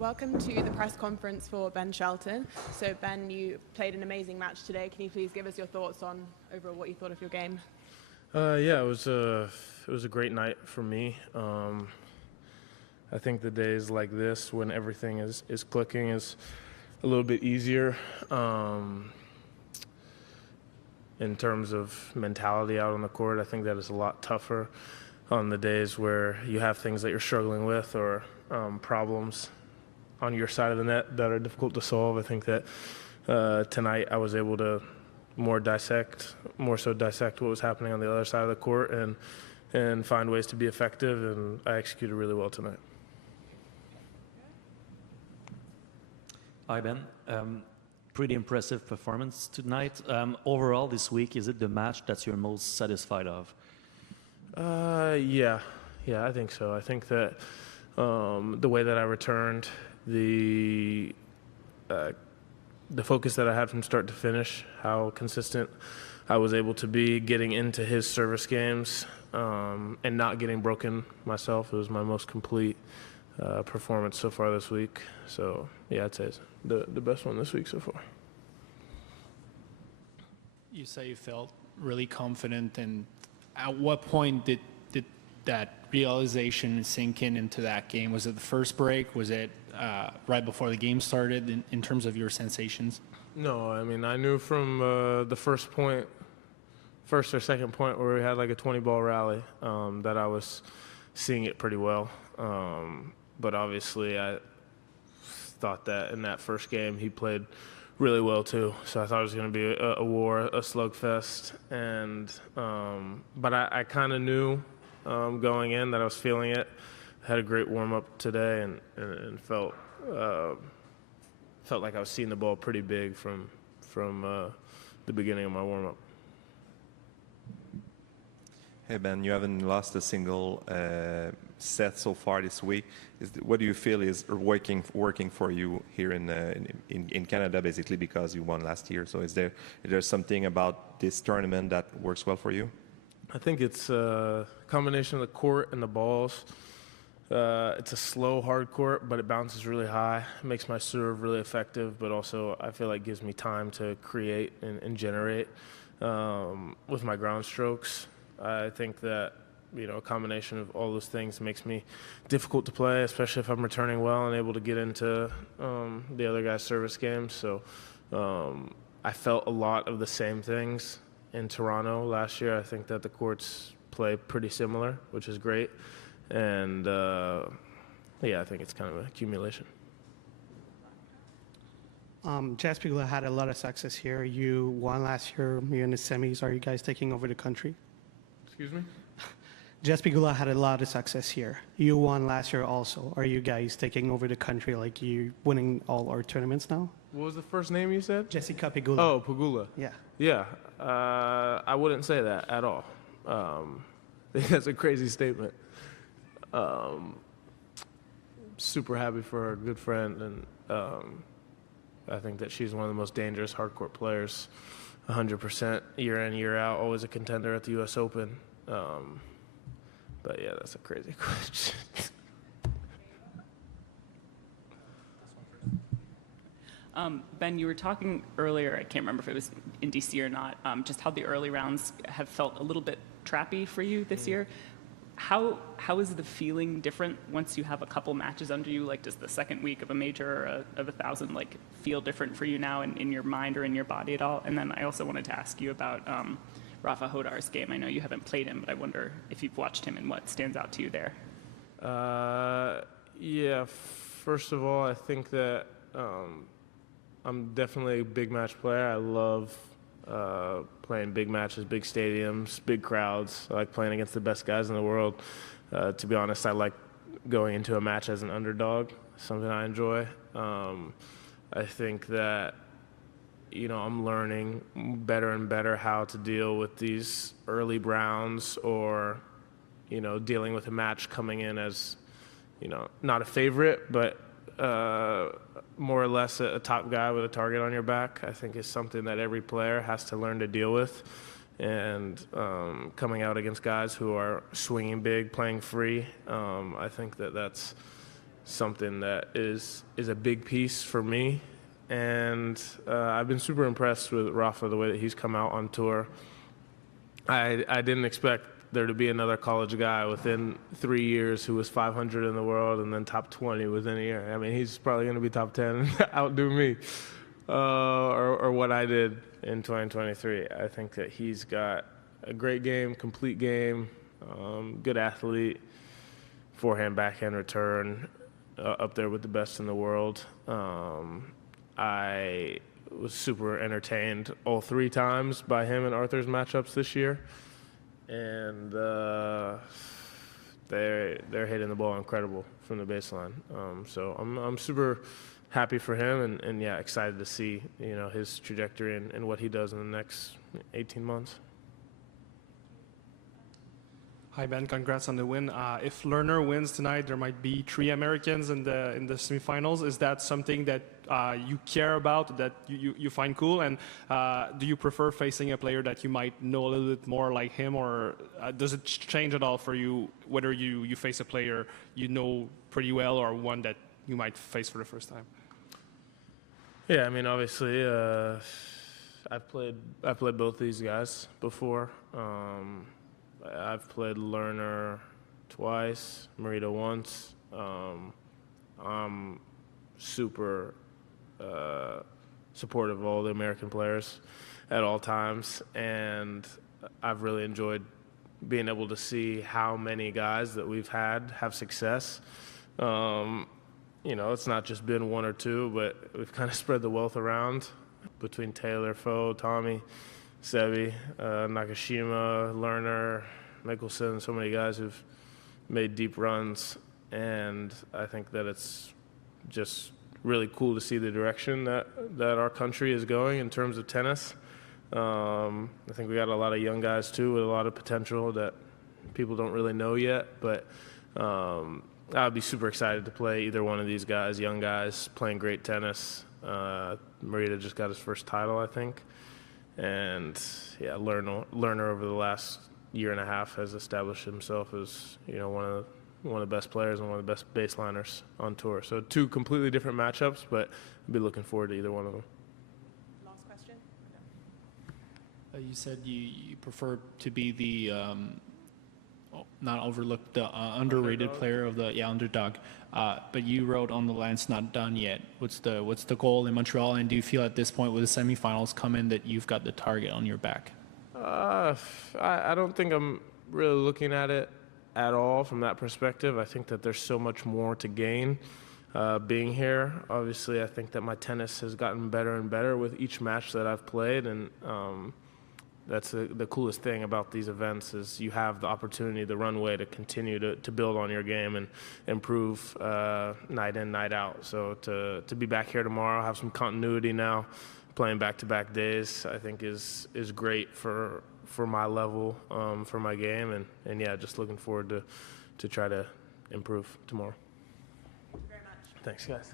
Welcome to the press conference for Ben Shelton. So Ben, you played an amazing match today. Can you please give us your thoughts on overall what you thought of your game? Yeah, it was a great night for me. I think the days like this, when everything is clicking, is a little bit easier in terms of mentality out on the court. I think that is a lot tougher on the days where you have things that you're struggling with or problems on your side of the net that are difficult to solve. I think that tonight I was able to more so dissect what was happening on the other side of the court and find ways to be effective, and I executed really well tonight. Hi, Ben. Pretty impressive performance tonight. Overall, this week, is it the match that you're most satisfied of? Yeah, I think so. I think that the way that I returned, the focus that I had from start to finish, how consistent I was able to be getting into his service games and not getting broken myself. It was my most complete performance so far this week. So, yeah, I'd say it's the best one this week so far. You say you felt really confident, and at what point did that realization sink into that game? Was it the first break? Was it right before the game started in terms of your sensations? No, I mean, I knew from the first or second point where we had like a 20-ball rally that I was seeing it pretty well. But obviously I thought that in that first game he played really well too. So I thought it was going to be a war, a slugfest. But I kind of knew going in that I was feeling it. Had a great warm-up today and felt like I was seeing the ball pretty big from the beginning of my warm-up. Hey Ben, you haven't lost a single set so far this week. What do you feel is working for you here in Canada, basically because you won last year? So is there something about this tournament that works well for you? I think it's a combination of the court and the balls. It's a slow, hard court, but it bounces really high. It makes my serve really effective, but also I feel like gives me time to create and generate with my ground strokes. I think that, a combination of all those things makes me difficult to play, especially if I'm returning well and able to get into the other guy's service games. So I felt a lot of the same things in Toronto last year. I think that the courts play pretty similar, which is great. And I think it's kind of an accumulation. Jasper Gula had a lot of success here. You won last year. You're in the semis. Are you guys taking over the country? Excuse me? Jasper Gula had a lot of success here. You won last year also. Are you guys taking over the country, like you winning all our tournaments now? What was the first name you said? Jessica Pegula. Oh, Pegula. Yeah. Yeah. I wouldn't say that at all. That's a crazy statement. Super happy for her, good friend, and I think that she's one of the most dangerous hardcourt players, 100% year in, year out, always a contender at the U.S. Open. But yeah, that's a crazy question. Ben, you were talking earlier, I can't remember if it was in DC or not, just how the early rounds have felt a little bit trappy for you this year. How is the feeling different once you have a couple matches under you? Like, does the second week of a major or of 1,000 feel different for you now in your mind or in your body at all? And then I also wanted to ask you about Rafael Jodar's game. I know you haven't played him, but I wonder if you've watched him and what stands out to you there. Yeah, first of all, I think that I'm definitely a big match player. I love playing big matches, big stadiums, big crowds. I like playing against the best guys in the world. To be honest, I like going into a match as an underdog, something I enjoy. I think that, I'm learning better and better how to deal with these early rounds or, dealing with a match coming in as, not a favorite, but more or less a top guy with a target on your back, I think is something that every player has to learn to deal with. And coming out against guys who are swinging big, playing free, I think that that's something that is a big piece for me. And I've been super impressed with Rafa, the way that he's come out on tour. I didn't expect there to be another college guy within 3 years who was 500 in the world and then top 20 within a year. I mean, he's probably going to be top 10 and outdo me or what I did in 2023. I think that he's got a great game, complete game, good athlete, forehand, backhand return, up there with the best in the world. I was super entertained all 3 times by him and Arthur's matchups this year. And they're hitting the ball incredible from the baseline. So I'm super happy for him and yeah, excited to see, you know, his trajectory and what he does in the next 18 months. Hi Ben, congrats on the win. If Lerner wins tonight, there might be 3 Americans in the semifinals. Is that something that you care about, that you find cool? And do you prefer facing a player that you might know a little bit more like him, or does it change at all for you whether you face a player you know pretty well or one that you might face for the first time? Yeah, I mean, obviously, I've played both these guys before. I've played Lerner twice, Marita once. I'm super supportive of all the American players at all times, and I've really enjoyed being able to see how many guys that we've had have success. You know, it's not just been 1 or 2, but we've kind of spread the wealth around between Taylor, Foe, Tommy, Sebi, Nakashima, Lerner, Mickelson, so many guys who've made deep runs, and I think that it's just really cool to see the direction that our country is going in terms of tennis. I think we got a lot of young guys too with a lot of potential that people don't really know yet, but I'd be super excited to play either one of these guys, young guys playing great tennis. Marita just got his first title, I think. And yeah, Lerner over the last year and a half has established himself as, you know, one of the best players and one of the best baseliners on tour. So 2 completely different matchups, but I'd be looking forward to either one of them. Last question. You said you prefer to be the not overlooked, the underrated player of the underdog. But you wrote on the line, it's not done yet. What's the goal in Montreal? And do you feel at this point, with the semifinals coming, that you've got the target on your back? I don't think I'm really looking at it at all from that perspective. I think that there's so much more to gain being here. Obviously, I think that my tennis has gotten better and better with each match that I've played, and that's the coolest thing about these events is you have the opportunity, the runway to continue to build on your game and improve night in, night out. So to be back here tomorrow, have some continuity now, playing back-to-back days, I think is great for my level, for my game, and yeah, just looking forward to try to improve tomorrow. Thank you very much. Thanks, guys.